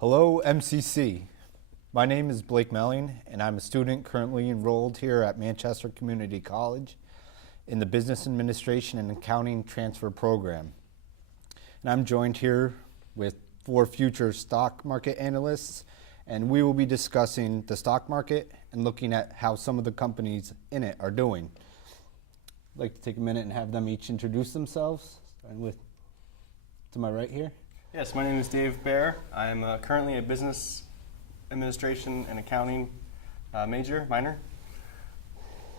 Hello, MCC. My name is Blake Melling, and I'm a student currently enrolled here at Manchester Community College in the Business Administration and Accounting Transfer Program. And I'm joined here with 4 future stock market analysts, and we will be discussing the stock market and looking at how some of the companies in it are doing. I'd like to take a minute and have them each introduce themselves, starting with to my right here. Yes, my name is Dave Baer. I'm currently a business administration and accounting minor.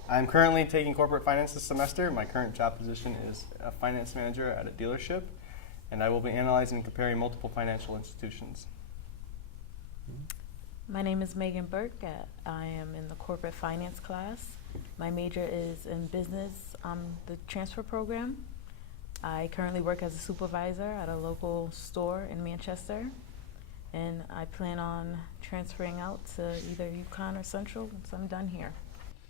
I'm currently taking corporate finance this semester. My current job position is a finance manager at a dealership, and I will be analyzing and comparing multiple financial institutions. My name is Megan Burke. I am in the corporate finance class. My major is in business, the transfer program. I currently work as a supervisor at a local store in Manchester, and I plan on transferring out to either UConn or Central once I'm done here.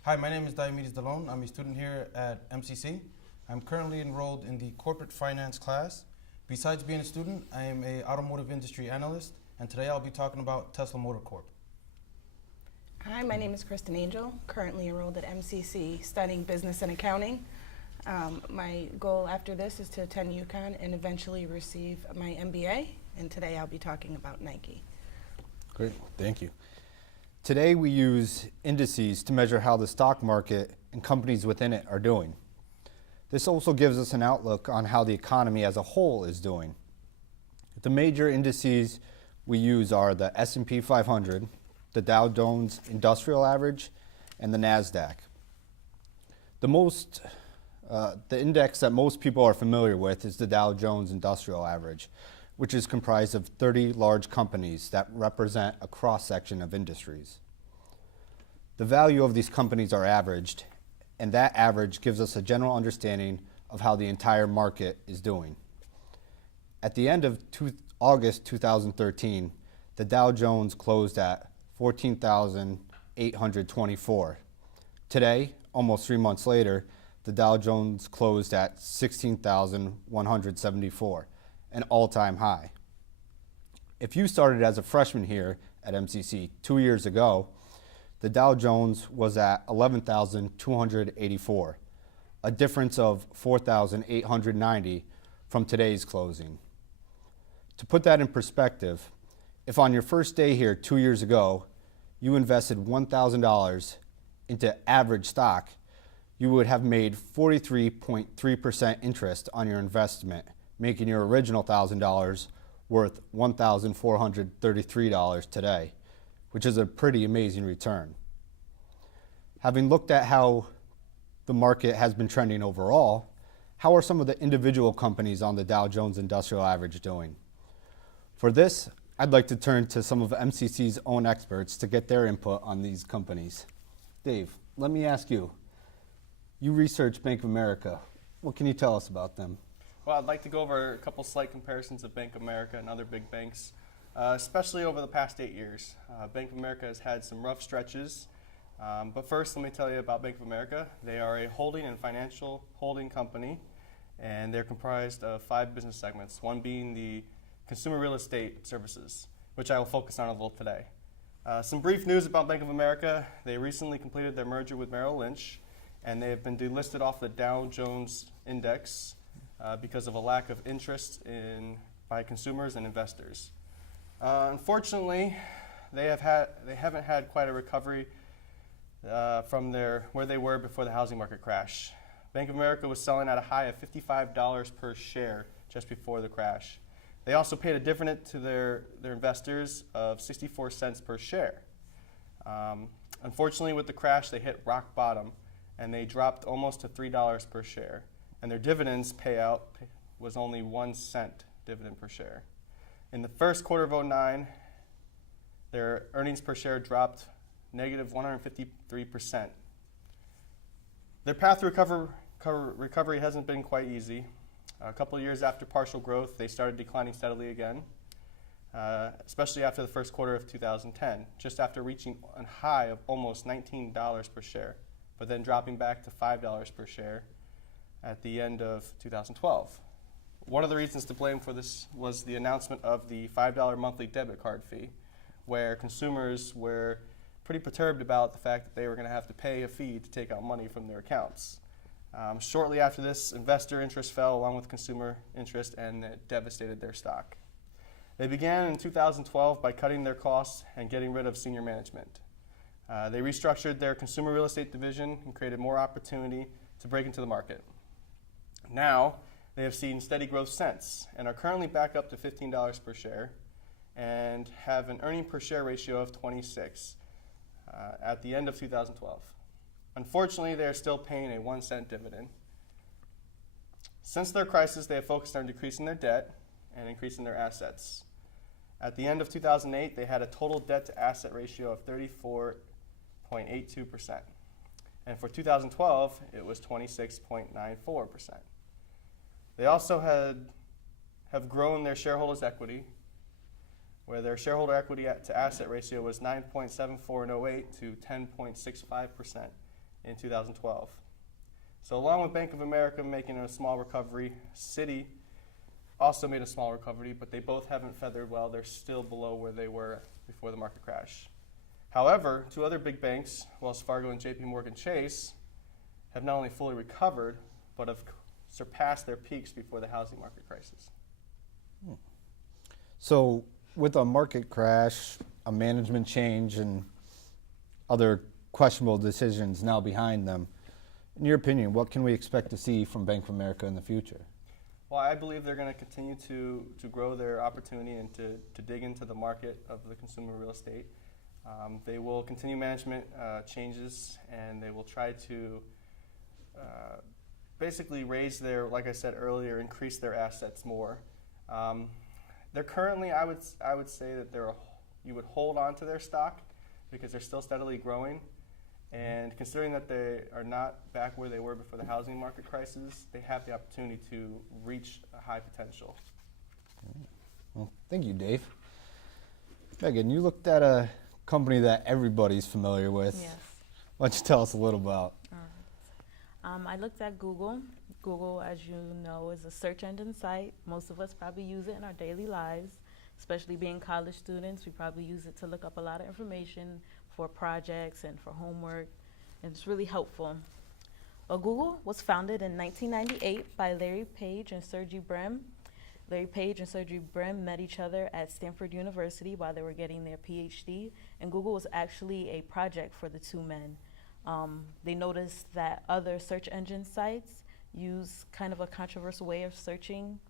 Hi, my name is Diomedes DiLone. I'm a student here at MCC. I'm currently enrolled in the corporate finance class. Besides being a student, I am an automotive industry analyst, and today I'll be talking about Tesla Motor Corp. Hi, my name is Kristen Angel, currently enrolled at MCC, studying business and accounting. My goal after this is to attend UConn and eventually receive my MBA, and today I'll be talking about Nike. Great, thank you. Today we use indices to measure how the stock market and companies within it are doing. This also gives us an outlook on how the economy as a whole is doing. The major indices we use are the S&P 500, the Dow Jones Industrial Average, and the NASDAQ. The index that most people are familiar with is the Dow Jones Industrial Average, which is comprised of 30 large companies that represent a cross-section of industries. The value of these companies are averaged, and that average gives us a general understanding of how the entire market is doing. At the end of August 2013, the Dow Jones closed at 14,824. Today, almost 3 months later, the Dow Jones closed at 16,174, an all-time high. If you started as a freshman here at MCC 2 years ago, the Dow Jones was at 11,284, a difference of 4,890 from today's closing. To put that in perspective, if on your first day here 2 years ago, you invested $1,000 into average stock, you would have made 43.3% interest on your investment, making your original $1,000 worth $1,433 today, which is a pretty amazing return. Having looked at how the market has been trending overall, how are some of the individual companies on the Dow Jones Industrial Average doing? For this, I'd like to turn to some of MCC's own experts to get their input on these companies. Dave, let me ask you. You research Bank of America. What can you tell us about them? Well, I'd like to go over a couple slight comparisons of Bank of America and other big banks, especially over the past 8 years. Bank of America has had some rough stretches, but first let me tell you about Bank of America. They are a holding and financial holding company, and they're comprised of 5 business segments, one being the consumer real estate services, which I will focus on a little today. Some brief news about Bank of America. They recently completed their merger with Merrill Lynch, and they have been delisted off the Dow Jones Index because of a lack of interest by consumers and investors. Unfortunately, they haven't had quite a recovery from where they were before the housing market crash. Bank of America was selling at a high of $55 per share just before the crash. They also paid a dividend to their investors of 64 cents per share. Unfortunately, with the crash, they hit rock bottom, and they dropped almost to $3 per share. And their dividends payout was only 1 cent dividend per share. In the first quarter of 2009, their earnings per share dropped negative 153%. Their path to recovery hasn't been quite easy. A couple of years after partial growth, they started declining steadily again, especially after the first quarter of 2010, just after reaching a high of almost $19 per share, but then dropping back to $5 per share at the end of 2012. One of the reasons to blame for this was the announcement of the $5 monthly debit card fee, where consumers were pretty perturbed about the fact that they were going to have to pay a fee to take out money from their accounts. Shortly after this, investor interest fell along with consumer interest, and it devastated their stock. They began in 2012 by cutting their costs and getting rid of senior management. They restructured their consumer real estate division and created more opportunity to break into the market. Now, they have seen steady growth since and are currently back up to $15 per share and have an earning per share ratio of 26 at the end of 2012. Unfortunately, they are still paying a 1-cent dividend. Since their crisis, they have focused on decreasing their debt and increasing their assets. At the end of 2008, they had a total debt-to-asset ratio of 34.82%. And for 2012, it was 26.94%. They also have grown their shareholders' equity, where their shareholder equity to asset ratio was 9.74 in 08 to 10.65% in 2012. So along with Bank of America making a small recovery, Citi also made a small recovery, but they both haven't feathered well. They're still below where they were before the market crash. However, two other big banks, Wells Fargo and JP Morgan Chase, have not only fully recovered, but have surpassed their peaks before the housing market crisis. So with a market crash, a management change, and other questionable decisions now behind them, in your opinion, what can we expect to see from Bank of America in the future? Well, I believe they're going to continue to grow their opportunity and to dig into the market of the consumer real estate. They will continue management changes, and they will try to basically raise their, like I said earlier, increase their assets more. They're currently, I would say that you would hold on to their stock because they're still steadily growing. And considering that they are not back where they were before the housing market crisis, they have the opportunity to reach a high potential. Well, thank you, Dave. Megan, you looked at a company that everybody's familiar with. Yes. Why don't you tell us a little about? I looked at Google. Google, as you know, is a search engine site. Most of us probably use it in our daily lives, especially being college students. We probably use it to look up a lot of information for projects and for homework, and it's really helpful. Well, Google was founded in 1998 by Larry Page and Sergey Brin. Larry Page and Sergey Brin met each other at Stanford University while they were getting their PhD, and Google was actually a project for the two men. They noticed that other search engine sites use kind of a controversial way of searching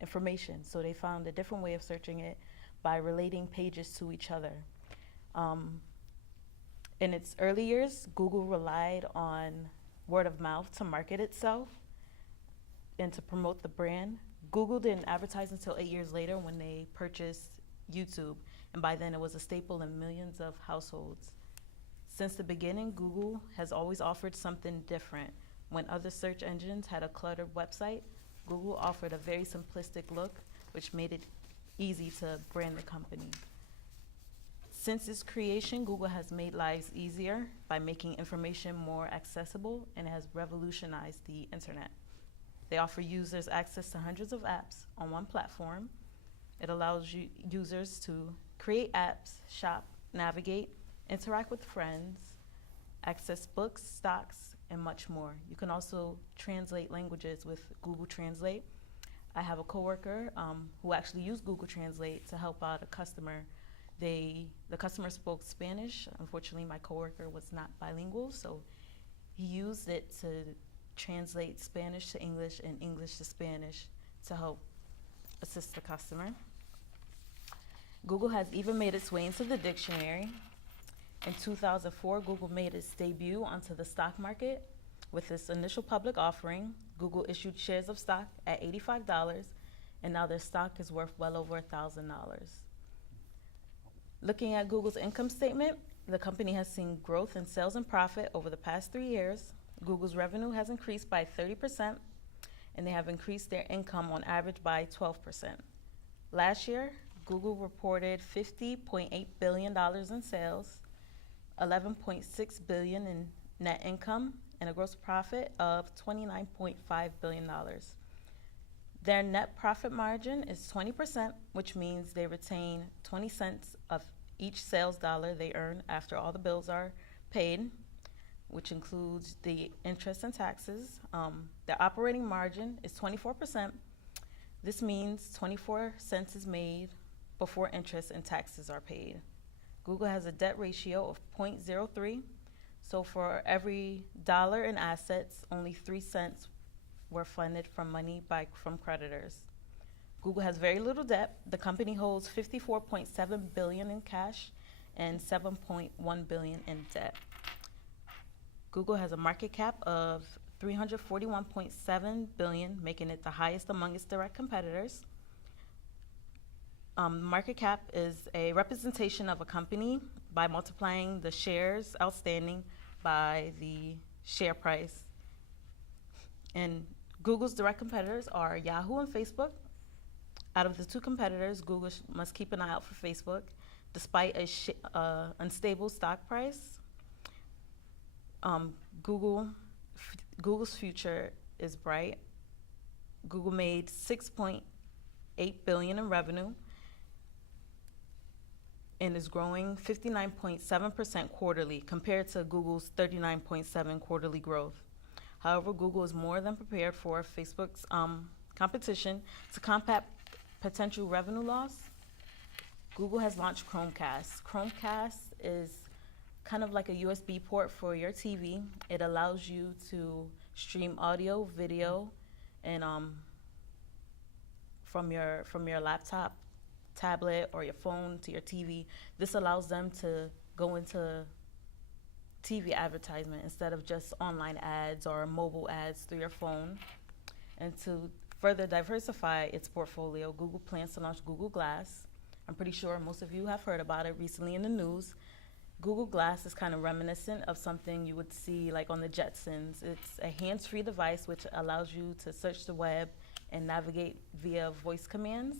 information, so they found a different way of searching it by relating pages to each other. In its early years, Google relied on word of mouth to market itself and to promote the brand. Google didn't advertise until 8 years later when they purchased YouTube, and by then it was a staple in millions of households. Since the beginning, Google has always offered something different. When other search engines had a cluttered website, Google offered a very simplistic look, which made it easy to brand the company. Since its creation, Google has made lives easier by making information more accessible, and it has revolutionized the internet. They offer users access to hundreds of apps on one platform. It allows users to create apps, shop, navigate, interact with friends, access books, stocks, and much more. You can also translate languages with Google Translate. I have a coworker who actually used Google Translate to help out a customer. The customer spoke Spanish. Unfortunately, my coworker was not bilingual, so he used it to translate Spanish to English and English to Spanish to help assist the customer. Google has even made its way into the dictionary. In 2004, Google made its debut onto the stock market. With its initial public offering, Google issued shares of stock at $85, and now their stock is worth well over $1,000. Looking at Google's income statement, the company has seen growth in sales and profit over the past 3 years. Google's revenue has increased by 30%, and they have increased their income on average by 12%. Last year, Google reported $50.8 billion in sales, $11.6 billion in net income, and a gross profit of $29.5 billion. Their net profit margin is 20%, which means they retain 20 cents of each sales dollar they earn after all the bills are paid, which includes the interest and taxes. Their operating margin is 24%. This means 24 cents is made before interest and taxes are paid. Google has a debt ratio of 0.03. So for every dollar in assets, only 3 cents were funded from money from creditors. Google has very little debt. The company holds $54.7 billion in cash and $7.1 billion in debt. Google has a market cap of $341.7 billion, making it the highest among its direct competitors. Market cap is a representation of a company by multiplying the shares outstanding by the share price. And Google's direct competitors are Yahoo and Facebook. Out of the two competitors, Google must keep an eye out for Facebook. Despite a unstable stock price, Google's future is bright. Google made $6.8 billion in revenue and is growing 59.7% quarterly compared to Google's 39.7% quarterly growth. However, Google is more than prepared for Facebook's competition. To combat potential revenue loss, Google has launched Chromecast. Chromecast is kind of like a USB port for your TV. It allows you to stream audio, video, and from your laptop, tablet, or your phone to your TV. This allows them to go into TV advertisement instead of just online ads or mobile ads through your phone. And to further diversify its portfolio, Google plans to launch Google Glass. I'm pretty sure most of you have heard about it recently in the news. Google Glass is kind of reminiscent of something you would see like on the Jetsons. It's a hands-free device which allows you to search the web and navigate via voice commands.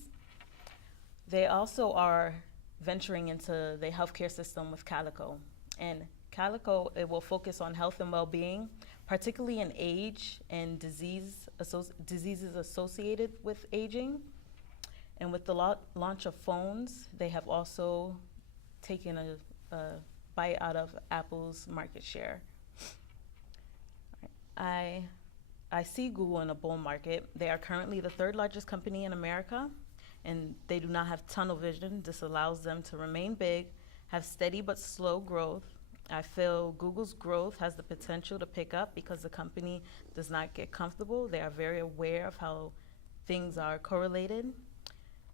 They also are venturing into the healthcare system with Calico. And Calico, it will focus on health and well-being, particularly in age and diseases associated with aging. And with the launch of phones, they have also taken a bite out of Apple's market share. I see Google in a bull market. They are currently the third largest company in America, and they do not have tunnel vision. This allows them to remain big, have steady but slow growth. I feel Google's growth has the potential to pick up because the company does not get comfortable. They are very aware of how things are correlated,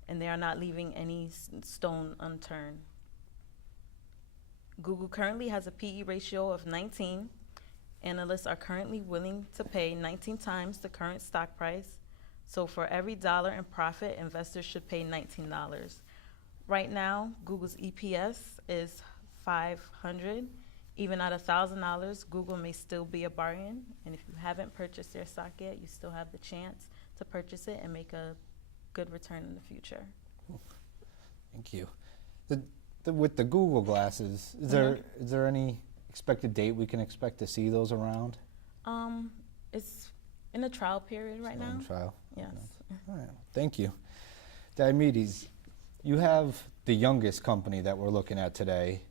and they are not leaving any stone unturned. Google currently has a PE ratio of 19. Analysts are currently willing to pay 19 times the current stock price. So for every dollar in profit, investors should pay $19. Right now, Google's EPS is $500. Even at $1,000, Google may still be a bargain. And if you haven't purchased their stock yet, you still have the chance to purchase it and make a good return in the future. Thank you. With the Google glasses, is there any expected date we can expect to see those around? It's in a trial period right now. In trial. Yes. All right. Thank you. Diomedes, you have the youngest company that we're looking at today.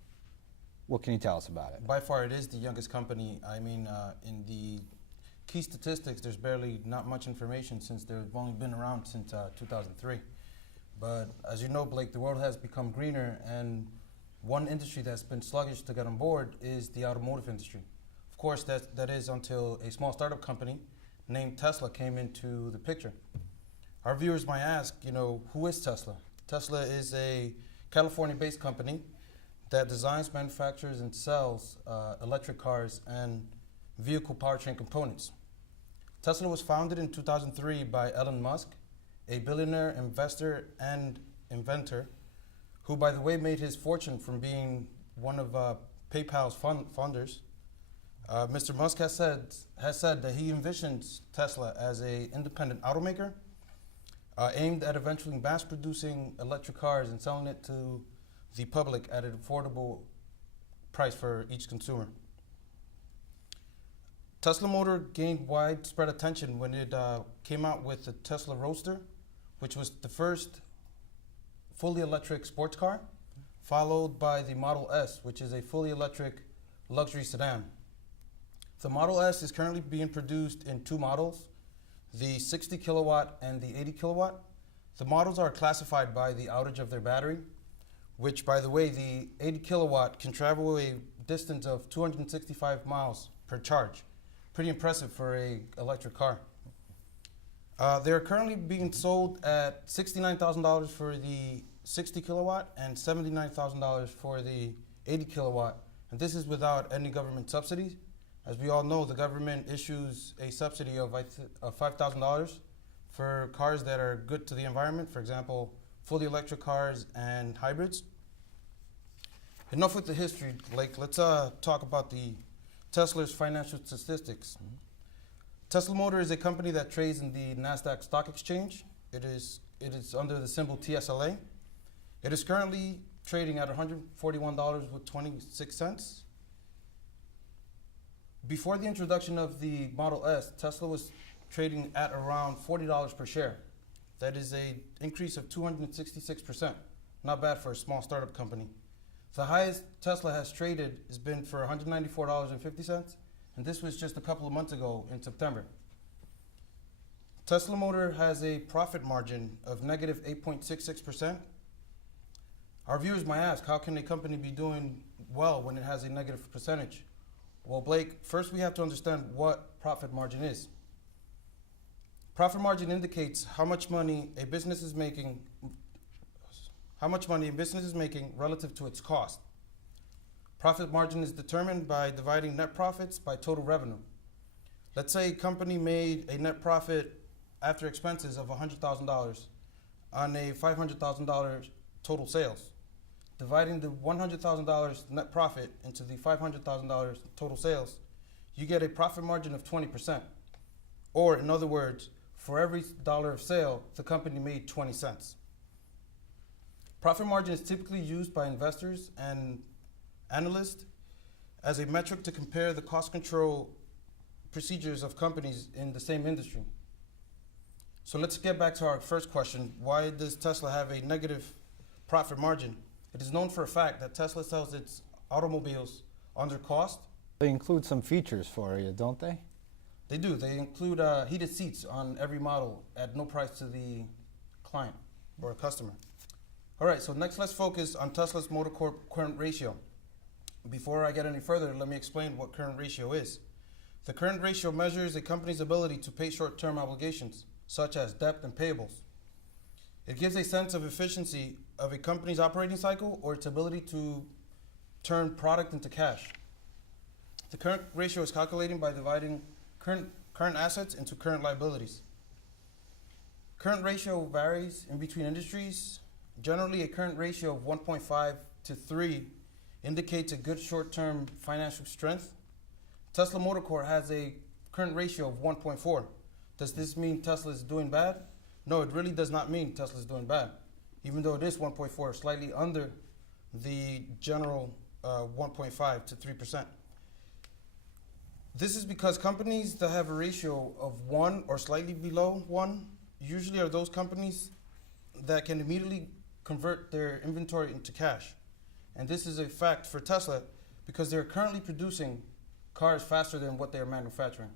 What can you tell us about it? By far, it is the youngest company. I mean, in the key statistics, there's barely not much information since they've only been around since 2003. But as you know, Blake, the world has become greener, and one industry that's been sluggish to get on board is the automotive industry. Of course, that is until a small startup company named Tesla came into the picture. Our viewers might ask, who is Tesla? Tesla is a California-based company that designs, manufactures, and sells electric cars and vehicle powertrain components. Tesla was founded in 2003 by Elon Musk, a billionaire investor and inventor, who, by the way, made his fortune from being one of PayPal's founders. Mr. Musk has said that he envisions Tesla as an independent automaker aimed at eventually mass-producing electric cars and selling it to the public at an affordable price for each consumer. Tesla Motor gained widespread attention when it came out with the Tesla Roadster, which was the first fully electric sports car, followed by the Model S, which is a fully electric luxury sedan. The Model S is currently being produced in two models, the 60 kilowatt and the 80 kilowatt. The models are classified by the outage of their battery, which, by the way, the 80 kilowatt can travel a distance of 265 miles per charge. Pretty impressive for a electric car. They're currently being sold at $69,000 for the 60 kilowatt and $79,000 for the 80 kilowatt. And this is without any government subsidies. As we all know, the government issues a subsidy of $5,000 for cars that are good to the environment, for example, fully electric cars and hybrids. Enough with the history, Blake. Let's talk about the Tesla's financial statistics. Tesla Motor is a company that trades in the NASDAQ Stock Exchange. It is under the symbol TSLA. It is currently trading at $141.26. Before the introduction of the Model S, Tesla was trading at around $40 per share. That is an increase of 266%. Not bad for a small startup company. The highest Tesla has traded has been for $194.50, and this was just a couple of months ago in September. Tesla Motor has a profit margin of negative 8.66%. Our viewers might ask, how can a company be doing well when it has a negative percentage? Well, Blake, first we have to understand what profit margin is. Profit margin indicates how much money a business is making relative to its cost. Profit margin is determined by dividing net profits by total revenue. Let's say a company made a net profit after expenses of $100,000 on a $500,000 total sales. Dividing the $100,000 net profit into the $500,000 total sales, you get a profit margin of 20%. Or in other words, for every dollar of sale, the company made 20 cents. Profit margin is typically used by investors and analysts as a metric to compare the cost control procedures of companies in the same industry. So let's get back to our first question. Why does Tesla have a negative profit margin? It is known for a fact that Tesla sells its automobiles under cost. They include some features for you, don't they? They do. They include heated seats on every model at no price to the client or customer. All right, so next let's focus on Tesla's Motor Corp current ratio. Before I get any further, let me explain what current ratio is. The current ratio measures a company's ability to pay short-term obligations, such as debt and payables. It gives a sense of efficiency of a company's operating cycle or its ability to turn product into cash. The current ratio is calculated by dividing current assets into current liabilities. Current ratio varies in between industries. Generally, a current ratio of 1.5 to 3 indicates a good short-term financial strength. Tesla Motor Corp has a current ratio of 1.4. Does this mean Tesla is doing bad? No, it really does not mean Tesla is doing bad, even though it is 1.4, slightly under the general 1.5 to 3%. This is because companies that have a ratio of 1 or slightly below 1 usually are those companies that can immediately convert their inventory into cash. And this is a fact for Tesla because they're currently producing cars faster than what they're manufacturing.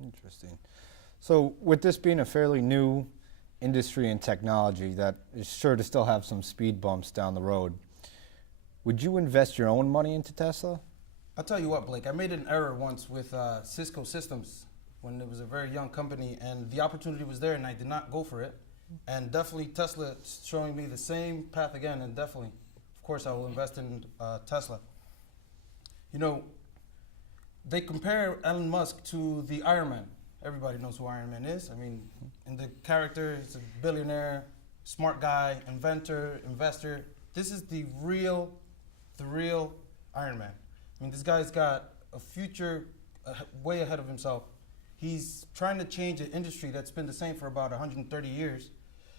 Interesting. So with this being a fairly new industry and technology that is sure to still have some speed bumps down the road, would you invest your own money into Tesla? I'll tell you what, Blake, I made an error once with Cisco Systems when it was a very young company, and the opportunity was there and I did not go for it. And definitely Tesla is showing me the same path again, and definitely, of course, I will invest in Tesla. You know, they compare Elon Musk to the Iron Man. Everybody knows who Iron Man is. I mean, in the character, he's a billionaire, smart guy, inventor, investor. This is the real Iron Man. I mean, this guy's got a future way ahead of himself. He's trying to change an industry that's been the same for about 130 years.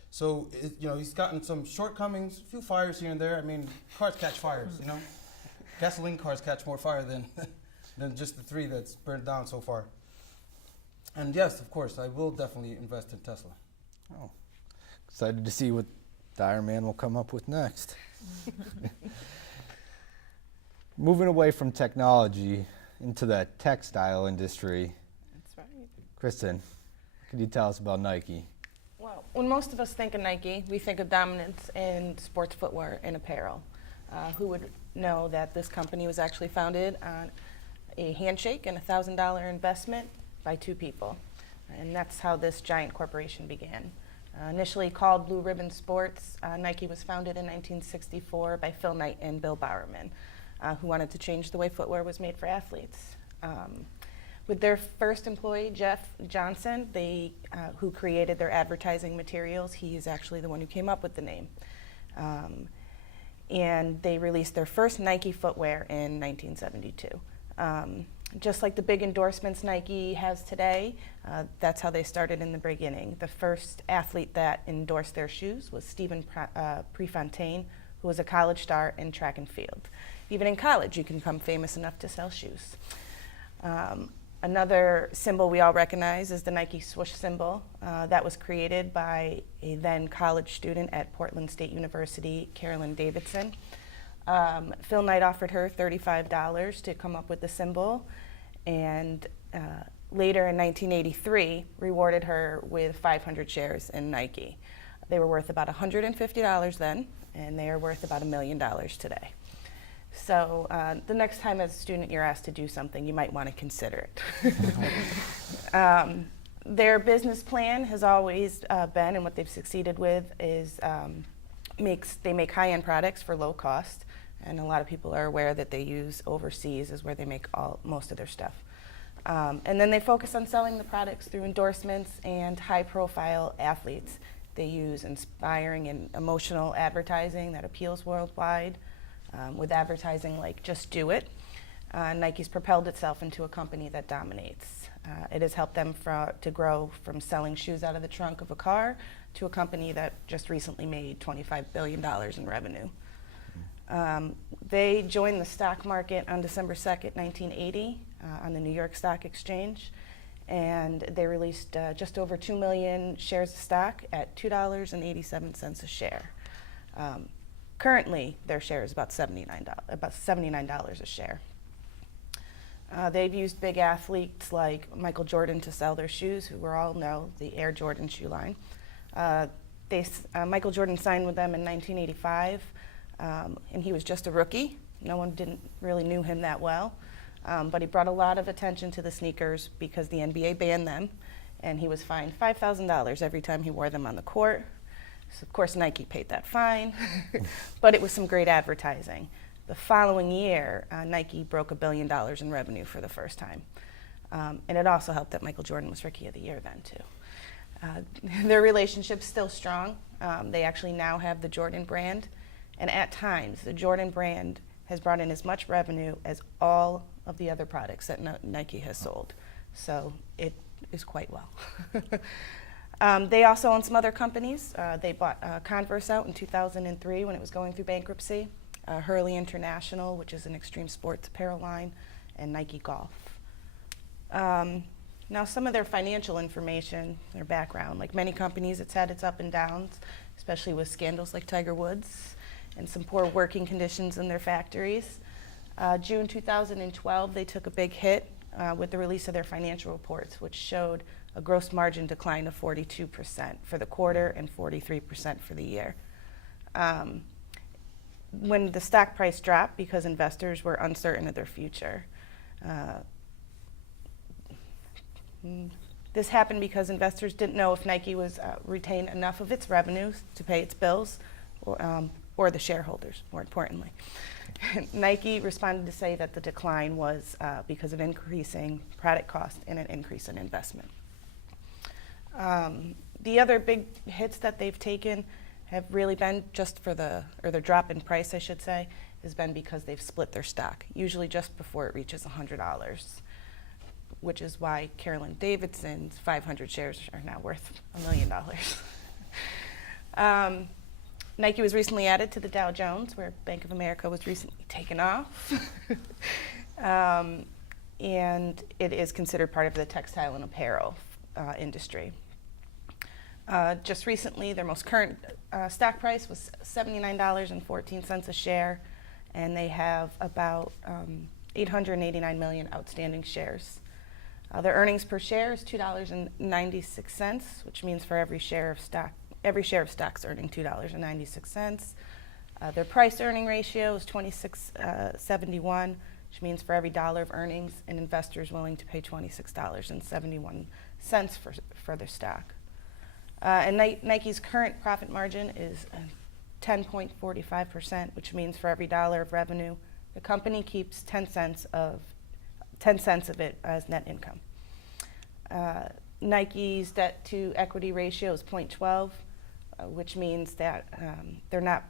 So, he's gotten some shortcomings, a few fires here and there. I mean, cars catch fires, Gasoline cars catch more fire than than just the 3 that's burned down so far. And yes, of course, I will definitely invest in Tesla. Oh, excited to see what the Iron Man will come up with next. Moving away from technology into the textile industry, That's right. Kristen, could you tell us about Nike? Well, when most of us think of Nike, we think of dominance in sports footwear and apparel. Who would know that this company was actually founded on a handshake and a $1,000 investment by 2 people. And that's how this giant corporation began. Initially called Blue Ribbon Sports, Nike was founded in 1964 by Phil Knight and Bill Bowerman, who wanted to change the way footwear was made for athletes. With their first employee, Jeff Johnson, who created their advertising materials, he is actually the one who came up with the name. And they released their first Nike footwear in 1972. Just like the big endorsements Nike has today, that's how they started in the beginning. The first athlete that endorsed their shoes was Stephen Prefontaine, who was a college star in track and field. Even in college, you can become famous enough to sell shoes. Another symbol we all recognize is the Nike swoosh symbol. That was created by a then college student at Portland State University, Carolyn Davidson. Phil Knight offered her $35 to come up with the symbol, and later in 1983 rewarded her with 500 shares in Nike. They were worth about $150 then, and they are worth about $1 million today. So the next time as a student you're asked to do something, you might want to consider it. Their business plan has always been, and what they've succeeded with, is they make high-end products for low cost, and a lot of people are aware that they use overseas is where they make most of their stuff. And then they focus on selling the products through endorsements and high-profile athletes. They use inspiring and emotional advertising that appeals worldwide. With advertising like Just Do It, Nike's propelled itself into a company that dominates. It has helped them to grow from selling shoes out of the trunk of a car to a company that just recently made $25 billion in revenue. They joined the stock market on December 2nd, 1980 on the New York Stock Exchange, and they released just over 2 million shares of stock at $2.87 a share. Currently, their share is about $79 a share. They've used big athletes like Michael Jordan to sell their shoes, who we all know, the Air Jordan shoe line. Michael Jordan signed with them in 1985, and he was just a rookie. No one didn't really knew him that well, but he brought a lot of attention to the sneakers because the NBA banned them, and he was fined $5,000 every time he wore them on the court. So of course Nike paid that fine, but it was some great advertising. The following year, Nike broke $1 billion in revenue for the first time. And it also helped that Michael Jordan was Rookie of the Year then too. Their relationship's still strong. They actually now have the Jordan brand, and at times the Jordan brand has brought in as much revenue as all of the other products that Nike has sold. So it is quite well. They also own some other companies. They bought Converse out in 2003 when it was going through bankruptcy, Hurley International, which is an extreme sports apparel line, and Nike Golf. Now some of their financial information, their background, like many companies, it's had its up and downs, especially with scandals like Tiger Woods and some poor working conditions in their factories. June 2012, they took a big hit with the release of their financial reports, which showed a gross margin decline of 42% for the quarter and 43% for the year. When the stock price dropped because investors were uncertain of their future. This happened because investors didn't know if Nike was retain enough of its revenues to pay its bills or the shareholders, more importantly. Nike responded to say that the decline was because of increasing product cost and an increase in investment. The other big hits that they've taken have really been just for their drop in price, I should say, has been because they've split their stock, usually just before it reaches $100, which is why Carolyn Davidson's 500 shares are now worth $1 million. Nike was recently added to the Dow Jones, where Bank of America was recently taken off. and it is considered part of the textile and apparel industry. Just recently, their most current stock price was $79.14 a share, and they have about 889 million outstanding shares. Their earnings per share is $2.96, which means for every share of stock's earning $2.96. Their price earning ratio is 26.71, which means for every dollar of earnings, an investor is willing to pay $26.71 for their stock. And Nike's current profit margin is 10.45%, which means for every dollar of revenue, the company keeps 10 cents of it as net income. Nike's debt to equity ratio is 0.12, which means that they're not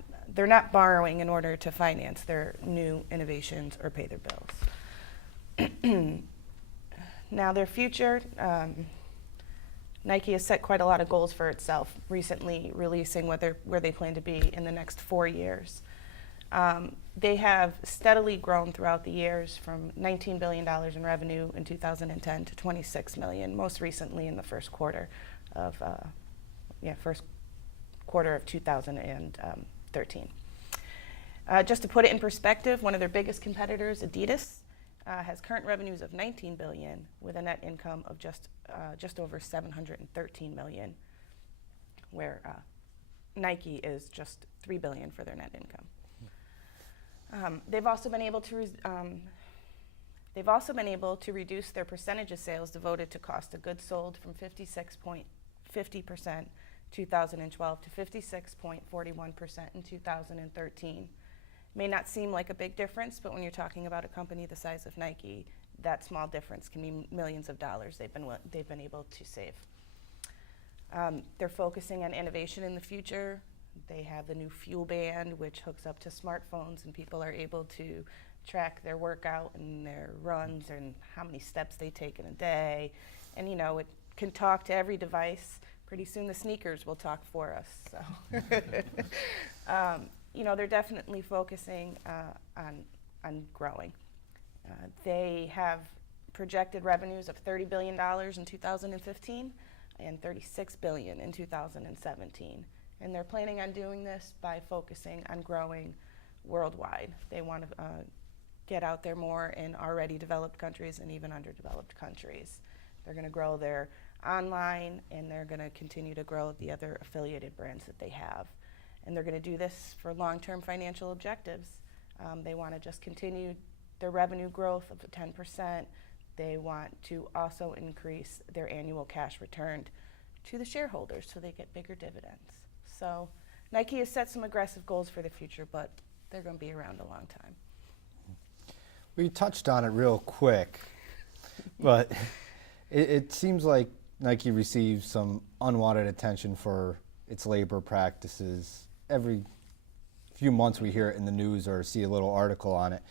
borrowing in order to finance their new innovations or pay their bills. Now their future, Nike has set quite a lot of goals for itself, recently releasing where they plan to be in the next 4 years. They have steadily grown throughout the years from $19 billion in revenue in 2010 to $26 million, most recently in the first quarter of 2013. Just to put it in perspective, one of their biggest competitors, Adidas, has current revenues of $19 billion with a net income of just over $713 million, where Nike is just $3 billion for their net income. They've also been able to reduce their percentage of sales devoted to cost of goods sold from 56.50% 2012 to 56.41% in 2013. May not seem like a big difference, but when you're talking about a company the size of Nike, that small difference can mean millions of dollars they've been able to save. They're focusing on innovation in the future. They have the new Fuel Band, which hooks up to smartphones, and people are able to track their workout and their runs and how many steps they take in a day. And it can talk to every device. Pretty soon the sneakers will talk for us. So, they're definitely focusing on growing. They have projected revenues of $30 billion in 2015 and $36 billion in 2017. And they're planning on doing this by focusing on growing worldwide. They want to get out there more in already developed countries and even underdeveloped countries. They're going to grow their online, and they're going to continue to grow the other affiliated brands that they have. And they're going to do this for long-term financial objectives. They want to just continue their revenue growth of 10%. They want to also increase their annual cash returned to the shareholders so they get bigger dividends. So Nike has set some aggressive goals for the future, but they're going to be around a long time. We touched on it real quick, but it seems like Nike receives some unwanted attention for its labor practices. Every few months we hear it in the news or see a little article on it.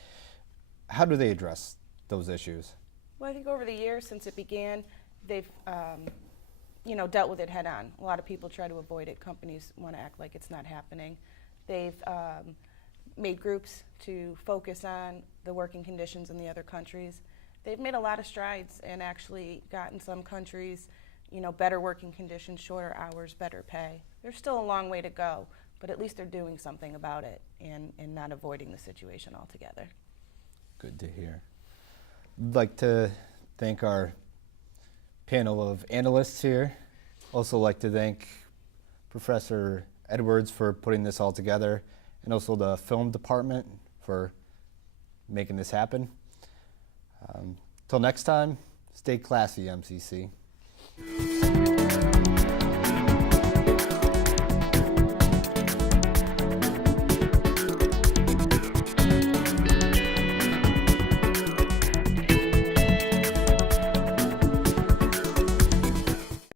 How do they address those issues? Well, I think over the years since it began, they've dealt with it head on. A lot of people try to avoid it. Companies want to act like it's not happening. They've made groups to focus on the working conditions in the other countries. They've made a lot of strides and actually gotten some countries, better working conditions, shorter hours, better pay. There's still a long way to go, but at least they're doing something about it and not avoiding the situation altogether. Good to hear. I'd like to thank our panel of analysts here. Also like to thank Professor Edwards for putting this all together, and also the film department for making this happen. Till next time, stay classy, MCC.